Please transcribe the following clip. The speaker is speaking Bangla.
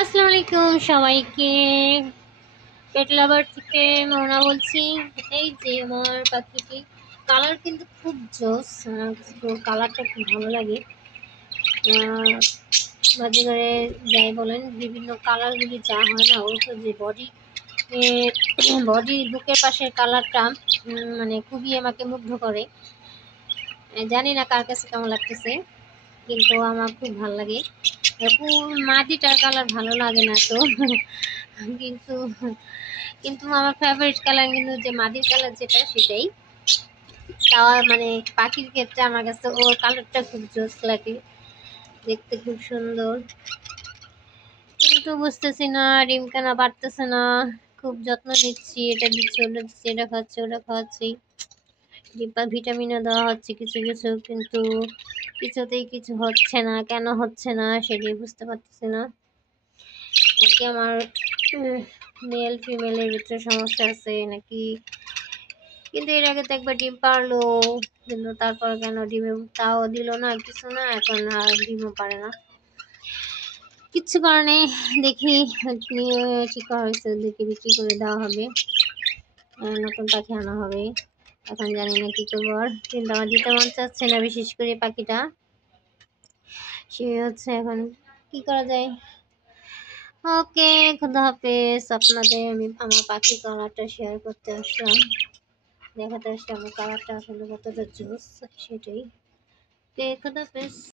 আসসালামু আলাইকুম সবাইকে। পেট লাভার থেকে মোনা বলছি। এই যে আমার পাখিটি কালার কিন্তু খুব জোস, কালারটা খুব ভালো লাগে। মাঝে করে যাই বলেন বিভিন্ন কালারগুলি যা হয় না, ওর তো যে বডি বুকের পাশের কালারটা মানে খুবই আমাকে মুগ্ধ করে। জানি না কার কাছে কেমন লাগতেছে, কিন্তু আমার খুব ভালো লাগে। মাটিটার কালার ভালো লাগে না তো কিন্তু কিন্তু আমার ফেভারিট কালার কিন্তু যে মাটির কালার যেটা সেটাই। তাও মানে পাখির ক্ষেত্রে আমার কাছে ওর কালারটা খুব জোস লাগে, দেখতে খুব সুন্দর। কিন্তু বুঝতেছি না ডিম কেন পারতেছে না। খুব যত্ন নিচ্ছি, এটা দিচ্ছি ওটা দিচ্ছি, এটা খাচ্ছি ওটা খাওয়াচ্ছি, ভিটামিনও দেওয়া হচ্ছে কিছু কিছু, কিন্তু কিছুতেই কিছু হচ্ছে না। কেন হচ্ছে না সেটাই বুঝতে পারতেছি না। নাকি আমার মেল ফিমেলের ভিতরে সমস্যা আছে নাকি। কিন্তু এর আগে তো একবার ডিম পারলো, কিন্তু তারপর কেন ডিমে তাও দিল না, কিছু না, এখন আর ডিমও পারে না কিচ্ছু কারণে। দেখি ঠিক করা হয়েছে, দেখি বিক্রি করে দেওয়া হবে, নতুন পাখি আনা হবে। এখন জানি না কি করবো, আর কিন্তু আমার দিতে মন চাচ্ছে না, বিশেষ করে পাখিটা। সে হচ্ছে এখন কি করা যায়। ওকে, খুদা হাফেজ। আপনাদের আমি আমার পাখির কালারটা শেয়ার করতে আসলাম, দেখাতে আসলাম আমার কালারটা আসলে কতটা জোস সেটাই। ওকে, খুদা হাফেজ।